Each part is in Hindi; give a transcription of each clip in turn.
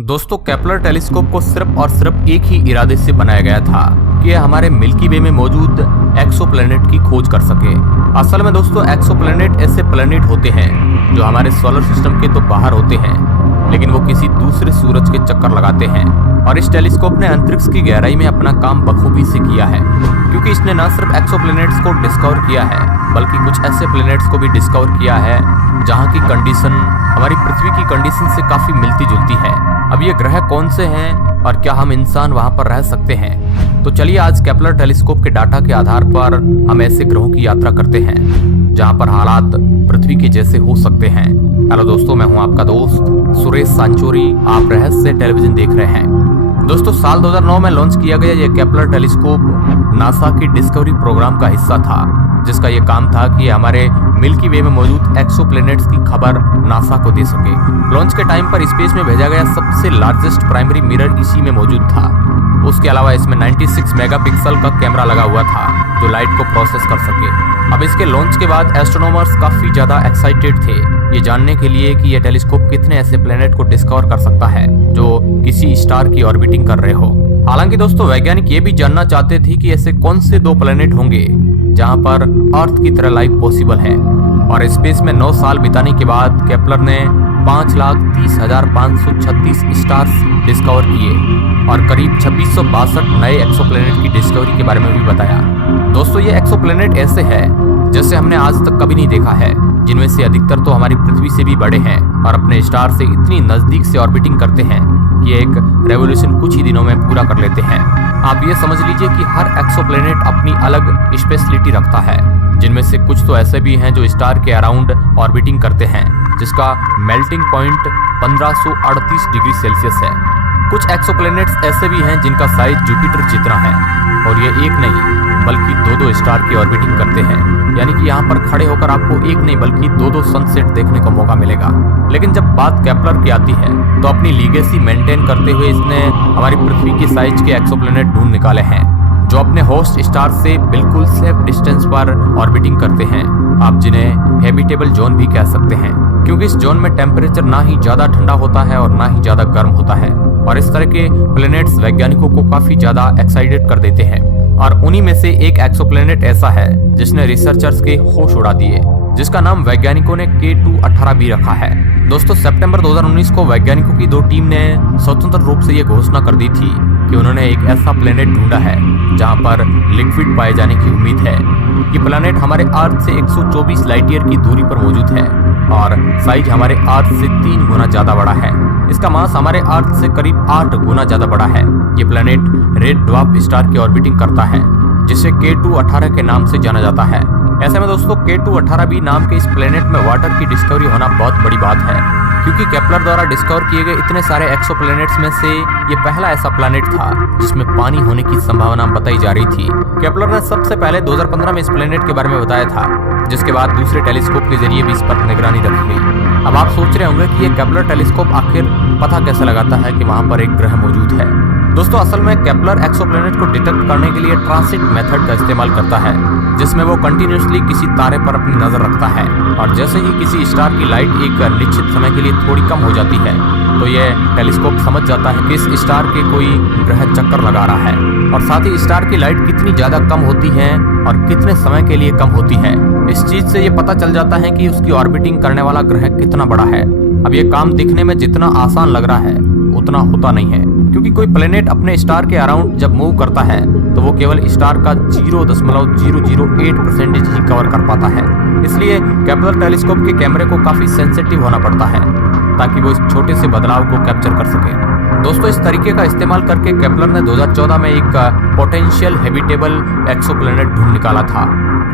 दोस्तों केपलर टेलीस्कोप को सिर्फ और सिर्फ एक ही इरादे से बनाया गया था कि यह हमारे मिल्की वे में मौजूद एक्सोप्लैनेट की खोज कर सके। असल में दोस्तों एक्सोप्लैनेट ऐसे प्लैनेट होते हैं जो हमारे सोलर सिस्टम के तो बाहर होते हैं, लेकिन वो किसी दूसरे सूरज के चक्कर लगाते हैं। और इस टेलीस्कोप ने अंतरिक्ष की गहराई में अपना काम बखूबी से किया है, क्योंकि इसने न सिर्फ एक्सोप्लैनेट्स को डिस्कवर किया है बल्कि कुछ ऐसे प्लैनेट्स को भी डिस्कवर किया है जहाँ की कंडीशन हमारी पृथ्वी की कंडीशन से काफी मिलती जुलती है। अब ये ग्रह कौन से हैं और क्या हम इंसान वहां पर रह सकते हैं? तो चलिए आज केपलर टेलीस्कोप के डाटा के आधार पर हम ऐसे ग्रहों की यात्रा करते हैं जहां पर हालात पृथ्वी के जैसे हो सकते हैं। हेलो दोस्तों, मैं हूं आपका दोस्त सुरेश सांचोरी। आप रहस्य टेलीविजन देख रहे हैं। दोस्तों साल 2009 में लॉन्च किया गया यह केपलर टेलीस्कोप नासा की डिस्कवरी प्रोग्राम का हिस्सा था, जिसका यह काम था कि हमारे मिल्की वे में मौजूद एक्सोप्लैनेट्स की खबर नासा को दे सके। लॉन्च के टाइम पर स्पेस में भेजा गया सबसे लार्जेस्ट प्राइमरी मिरर इसी में मौजूद था। उसके अलावा इसमें 96 मेगापिक्सल का कैमरा लगा हुआ था जो लाइट को प्रोसेस कर सके। अब इसके लॉन्च के बाद एस्ट्रोनॉमर्स काफी ज्यादा एक्साइटेड थे ये जानने के लिए कि यह टेलीस्कोप कितने ऐसे प्लैनेट को डिस्कवर कर सकता है जो किसी स्टार की ऑर्बिटिंग कर रहे हो। हालांकि दोस्तों वैज्ञानिक ये भी जानना चाहते थे कि ऐसे कौन से दो प्लैनेट होंगे जहां पर अर्थ की तरह लाइफ पॉसिबल है। और स्पेस में 9 साल बिताने के बाद केपलर ने 5,30,536 स्टार्स डिस्कवर किए और करीब 2662 नए एक्सोप्लैनेट की डिस्कवरी के बारे में भी बताया। दोस्तों ये एक्सोप्लैनेट ऐसे हैं जैसे हमने आज तक कभी नहीं देखा है, जिनमें से अधिकतर तो हमारी पृथ्वी से भी बड़े हैं और अपने स्टार से इतनी नजदीक से ऑर्बिटिंग करते हैं कि एक रेवोल्यूशन कुछ ही दिनों में पूरा कर लेते हैं। आप ये समझ लीजिए कि हर एक्सोप्लैनेट अपनी अलग स्पेशलिटी रखता है, जिनमें से कुछ तो ऐसे भी हैं जो स्टार के अराउंड ऑर्बिटिंग करते हैं, जिसका मेल्टिंग पॉइंट 1538 डिग्री सेल्सियस है। कुछ एक्सोप्लैनेट्स ऐसे भी हैं जिनका साइज जुपिटर जितना है और ये एक नहीं बल्कि 2-2 स्टार की ऑर्बिटिंग करते हैं। यानी कि यहाँ पर खड़े होकर आपको एक नहीं बल्कि 2-2 सनसेट देखने का मौका मिलेगा। लेकिन जब बात केपलर की आती है तो अपनी लीगेसी मेंटेन करते हुए इसने हमारी पृथ्वी की साइज के एक्सोप्लैनेट ढूंढ निकाले हैं जो अपने होस्ट स्टार से बिल्कुल सेफ डिस्टेंस पर ऑर्बिटिंग करते हैं। आप जिन्हें हैबिटेबल जोन भी कह सकते हैं, क्योंकि इस जोन में टेम्परेचर ना ही ज्यादा ठंडा होता है और ना ही ज्यादा गर्म होता है। और इस तरह के प्लैनेट्स वैज्ञानिकों को काफी ज्यादा एक्साइटेड कर देते हैं। और उन्हीं में से एक एक्सोप्लैनेट ऐसा है जिसने रिसर्चर्स के होश उड़ा दिए, जिसका नाम वैज्ञानिकों ने K2-18b रखा है। दोस्तों सितंबर 2019 को वैज्ञानिकों की 2 टीम ने स्वतंत्र रूप से ये घोषणा कर दी थी कि उन्होंने एक ऐसा प्लैनेट ढूंढा है जहां पर लिक्विड पाए जाने की उम्मीद है। ये प्लैनेट हमारे अर्थ से 124 लाइट ईयर की दूरी पर मौजूद है और साइज हमारे अर्थ से 3 गुना ज्यादा बड़ा है। इसका मास हमारे अर्थ से करीब 8 गुना ज्यादा बड़ा है। ये प्लैनेट रेड ड्वार्फ स्टार की ऑर्बिटिंग करता है, जिसे K2-18 के नाम से जाना जाता है। ऐसे में दोस्तों K2-18b नाम के इस प्लैनेट में वाटर की डिस्कवरी होना बहुत बड़ी बात है, क्योंकि केपलर द्वारा डिस्कवर किए गए इतने सारे एक्सोप्लैनेट्स में से ये पहला ऐसा प्लैनेट था जिसमें पानी होने की संभावना बताई जा रही थी। केपलर ने सबसे पहले 2015 में इस प्लैनेट के बारे में बताया था, जिसके बाद दूसरे टेलीस्कोप के जरिए भी इस पर निगरानी रखी गई। अब आप सोच रहे होंगे कि ये केपलर टेलीस्कोप आखिर पता कैसे लगाता है कि वहां पर एक ग्रह मौजूद है। दोस्तों असल में केपलर एक्सोप्लैनेट को डिटेक्ट करने के लिए ट्रांसिट मेथड का इस्तेमाल करता है, जिसमें वो कंटिन्यूसली किसी तारे पर अपनी नजर रखता है और जैसे ही किसी स्टार की लाइट एक निश्चित समय के लिए थोड़ी कम हो जाती है तो ये टेलीस्कोप समझ जाता है कि इस स्टार के कोई ग्रह चक्कर लगा रहा है, और साथ ही स्टार की लाइट कितनी ज्यादा कम होती है और कितने समय के लिए कम होती है। इस चीज से ये पता चल जाता है कि उसकी ऑर्बिटिंग करने वाला ग्रह कितना बड़ा है। अब ये काम दिखने में जितना आसान लग रहा है उतना होता नहीं है, क्योंकि कोई प्लैनेट अपने स्टार के अराउंड जब मूव करता है तो वो केवल स्टार का 0.008% ही कवर कर पाता है। इसलिए केपलर टेलीस्कोप के कैमरे को काफी सेंसिटिव होना पड़ता है ताकि वो इस छोटे से बदलाव को कैप्चर कर सके। दोस्तों इस तरीके का इस्तेमाल करके केपलर ने 2014 में एक पोटेंशियल हैबिटेबल एक्सोप्लैनेट ढूंढ निकाला था,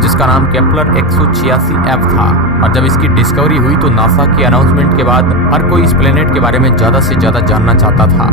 जिसका नाम केपलर 186f था। और जब इसकी डिस्कवरी हुई तो नासा की अनाउंसमेंट के बाद हर कोई इस प्लैनेट के बारे में ज्यादा से ज्यादा जानना चाहता था।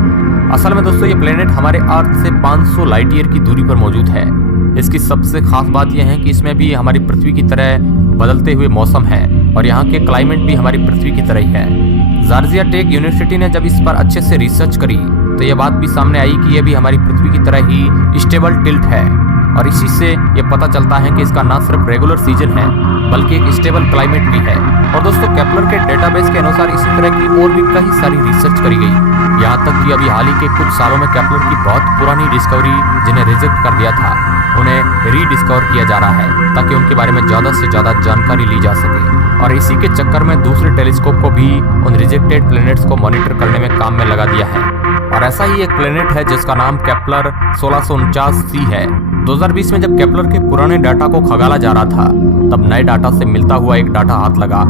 असल में दोस्तों ये प्लैनेट हमारे अर्थ से 500 लाइट ईयर की दूरी पर मौजूद है। इसकी सबसे खास बात यह है कि इसमें भी हमारी पृथ्वी की तरह बदलते हुए मौसम है और यहाँ के क्लाइमेट भी हमारी पृथ्वी की तरह ही है। जॉर्जिया टेक यूनिवर्सिटी ने जब इस पर अच्छे से रिसर्च करी तो यह बात भी सामने आई कि यह भी हमारी पृथ्वी की तरह ही स्टेबल टिल्ट है। और इसी से ये पता चलता है कि इसका ना सिर्फ रेगुलर सीजन है बल्कि एक स्टेबल क्लाइमेट भी है। और दोस्तों केपलर के डेटाबेस के अनुसार इसी तरह की और भी कई सारी रिसर्च करी गई। यहाँ तक कि अभी हाल ही के कुछ सालों में केपलर की बहुत पुरानी डिस्कवरी जिन्हें रिजेक्ट कर दिया था, उन्हें रीडिस्कवर किया जा रहा है ताकि उनके बारे में ज्यादा से ज्यादा जानकारी ली जा सके। और इसी के चक्कर में दूसरे टेलीस्कोप को भी उन रिजेक्टेड प्लैनेट्स को मॉनिटर करने में काम में लगा दिया है। और ऐसा ही एक प्लैनेट है जिसका नाम केपलर 1649c है। 2020 में जब केपलर के पुराने डाटा को खंगाला जा रहा था, तब नए डाटा से मिलता हुआ एक डाटा हाथ लगा,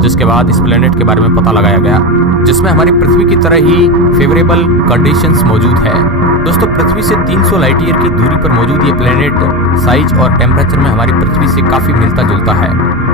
जिसके बाद इस प्लैनेट के बारे में पता लगाया गया, जिसमें हमारी पृथ्वी की तरह ही फेवरेबल कंडीशंस मौजूद है। दोस्तों पृथ्वी से 300 लाइट ईयर की दूरी पर मौजूद ये प्लैनेट साइज और टेम्परेचर में हमारी पृथ्वी से काफी मिलता जुलता है,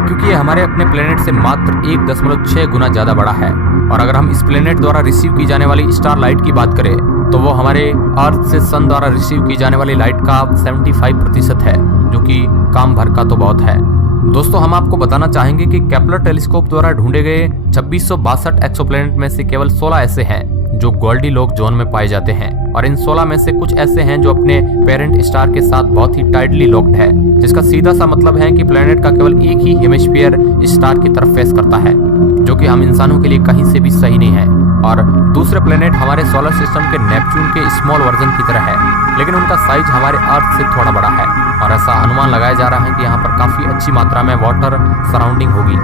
क्योंकि ये हमारे अपने प्लैनेट से मात्र 1.6 गुना ज्यादा बड़ा है। और अगर हम इस प्लैनेट द्वारा रिसीव की जाने वाली स्टार लाइट की बात करें तो वो हमारे अर्थ से सन द्वारा रिसीव की जाने वाली लाइट का 75% है, जो कि काम भर का तो बहुत है। दोस्तों हम आपको बताना चाहेंगे कि केपलर टेलीस्कोप द्वारा ढूंढे गए 2662 एक्सोप्लैनेट में से केवल 16 ऐसे हैं जो गोल्डीलॉक जोन में पाए जाते हैं, और इन 16 में से कुछ ऐसे हैं जो अपने पेरेंट स्टार के साथ बहुत ही टाइटली लॉक्ड है, जिसका सीधा सा मतलब है कि प्लेनेट का केवल एक ही हेमिस्फीयर स्टार की तरफ फेस करता है, जो कि हम इंसानों के लिए कहीं से भी सही नहीं है। और दूसरे प्लेनेट हमारे सोलर सिस्टम के नेपच्यून के स्मॉल वर्जन की तरह है, लेकिन उनका साइज हमारे अर्थ से थोड़ा बड़ा है। और ऐसा अनुमान लगाया जा रहा है कि यहाँ पर काफी अच्छी मात्रा में वाटर सराउंडिंग होगी।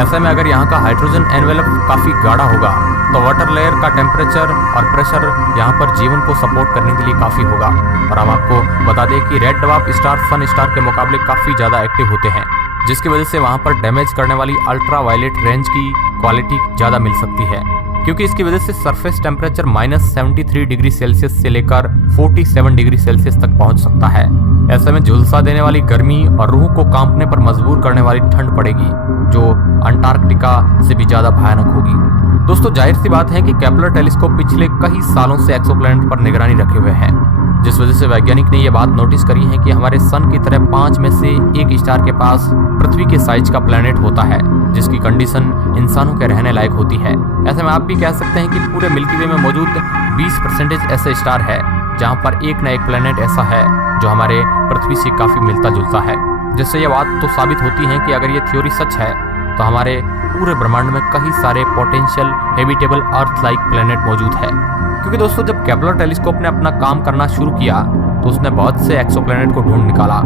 ऐसे में अगर यहाँ का हाइड्रोजन एनवेलप काफी गाढ़ा होगा तो वाटर लेयर का टेम्परेचर और प्रेशर यहाँ पर जीवन को सपोर्ट करने के लिए काफी होगा। और हम आपको बता दें कि रेड ड्वार्फ स्टार सन स्टार के मुकाबले काफी ज्यादा एक्टिव होते हैं, जिसकी वजह से वहाँ पर डैमेज करने वाली अल्ट्रा वायलेट रेंज की क्वालिटी ज्यादा मिल सकती है, क्योंकि इसकी वजह से सरफेस टेम्परेचर -73 डिग्री सेल्सियस से लेकर 47 डिग्री सेल्सियस तक पहुंच सकता है। ऐसे में झुलसा देने वाली गर्मी और रूह को कांपने पर मजबूर करने वाली ठंड पड़ेगी, जो अंटार्कटिका से भी ज्यादा भयानक होगी। दोस्तों जाहिर सी बात है कि केपलर टेलीस्कोप पिछले कई सालों से एक्सोप्लैनेट पर निगरानी रखे हुए हैं, जिस वजह से वैज्ञानिक ने यह बात नोटिस करी है कि हमारे सन की तरह 5 में से एक स्टार के पास पृथ्वी के साइज का प्लैनेट होता है, जिसकी कंडीशन इंसानों के रहने लायक होती है। ऐसे में आप भी कह सकते हैं कि पूरे मिल्की वे में मौजूद 20% ऐसे स्टार है जहां पर एक न एक प्लैनेट ऐसा है जो हमारे पृथ्वी से काफी मिलता जुलता है, जिससे यह बात तो साबित होती है कि अगर ये थ्योरी सच है तो हमारे पूरे ब्रह्मांड में कई सारे potential habitable earth like planet मौजूद है। क्योंकि दोस्तों जब केपलर टेलीस्कोप ने अपना काम करना शुरू किया तो उसने बहुत से एक्सोप्लैनेट को ढूंढ निकाला,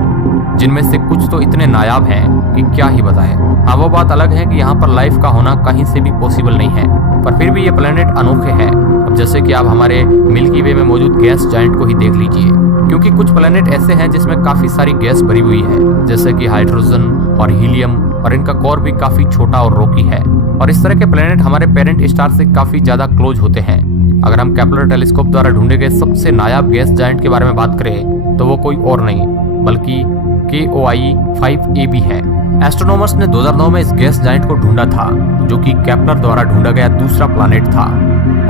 जिनमें से कुछ तो इतने नायाब हैं कि क्या ही बताएं। हाँ वो बात अलग है कि यहाँ पर लाइफ का होना कहीं से भी पॉसिबल नहीं है, पर फिर भी ये प्लैनेट अनोखे हैं। अब जैसे कि आप हमारे मिल्की वे में मौजूद गैस जायंट को ही देख लीजिए, क्योंकि कुछ प्लैनेट ऐसे हैं जिसमें काफी सारी गैस भरी हुई है, जैसे कि हाइड्रोजन और हीलियम, और इनका कोर भी काफी छोटा और रोकी है। और इस तरह के प्लैनेट हमारे पेरेंट स्टार से काफी ज्यादा क्लोज होते हैं। अगर हम केपलर टेलीस्कोप द्वारा ढूंढे गए सबसे नायाब गैस जायंट के बारे में बात करें तो वो कोई और नहीं बल्कि KOI 5ab है। एस्ट्रोनॉमर्स ने 2009 में इस गैस जायंट को ढूंढा था, जो कि केपलर द्वारा ढूंढा गया दूसरा प्लैनेट था।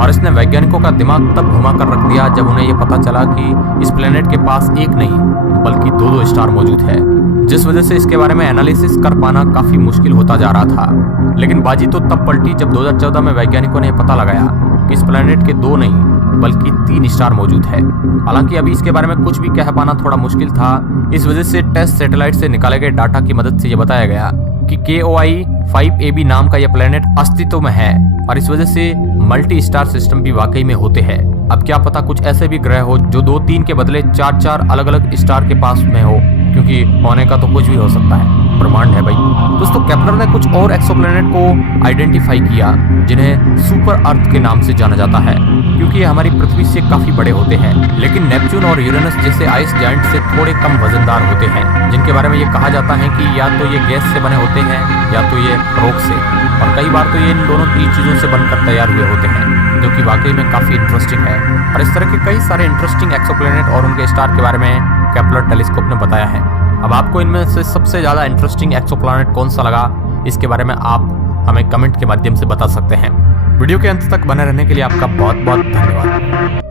और इसने वैज्ञानिकों का दिमाग तब घुमा कर रख दिया जब उन्हें यह पता चला कि इस प्लैनेट के पास एक नहीं बल्कि 2 स्टार मौजूद है, जिस वजह से इसके बारे में एनालिसिस कर पाना काफी मुश्किल होता जा रहा था। लेकिन बाजी तो तब पलटी जब 2014 में वैज्ञानिकों ने पता लगाया कि इस प्लैनेट के 2 नहीं बल्कि 3 स्टार मौजूद है। हालांकि अभी इसके बारे में कुछ भी कह पाना थोड़ा मुश्किल था। इस वजह से टेस्ट सैटेलाइट से निकाले गए डाटा की मदद से यह बताया गया कि KOI 5ab नाम का यह प्लैनेट अस्तित्व में है, और इस वजह से मल्टी स्टार सिस्टम भी वाकई में होते हैं। अब क्या पता कुछ ऐसे भी ग्रह हो जो 2-3 के बदले 4-4 अलग अलग स्टार के पास में हो, क्योंकि होने का तो कुछ भी हो सकता है, ब्रह्मांड है भाई। दोस्तों केपलर ने कुछ और एक्सोप्लैनेट को आइडेंटिफाई किया जिन्हें सुपर अर्थ के नाम से जाना जाता है, क्योंकि ये हमारी पृथ्वी से काफी बड़े होते हैं, लेकिन नेपच्यून और यूरेनस जैसे आइस जायंट से थोड़े कम वजनदार होते हैं, जिनके बारे में ये कहा जाता है कि या तो ये गैस से बने होते हैं या तो ये रॉक से, और कई बार तो ये इन दोनों ही चीजों से बनकर तैयार हुए होते हैं, जो कि वाकई में काफी इंटरेस्टिंग है। और इस तरह के कई सारे इंटरेस्टिंग एक्सोप्लैनेट और उनके स्टार के बारे में केपलर टेलीस्कोप ने बताया है। अब आपको इनमें से सबसे ज्यादा इंटरेस्टिंग एक्सोप्लैनेट कौन सा लगा, इसके बारे में आप हमें कमेंट के माध्यम से बता सकते हैं। वीडियो के अंत तक बने रहने के लिए आपका बहुत बहुत धन्यवाद।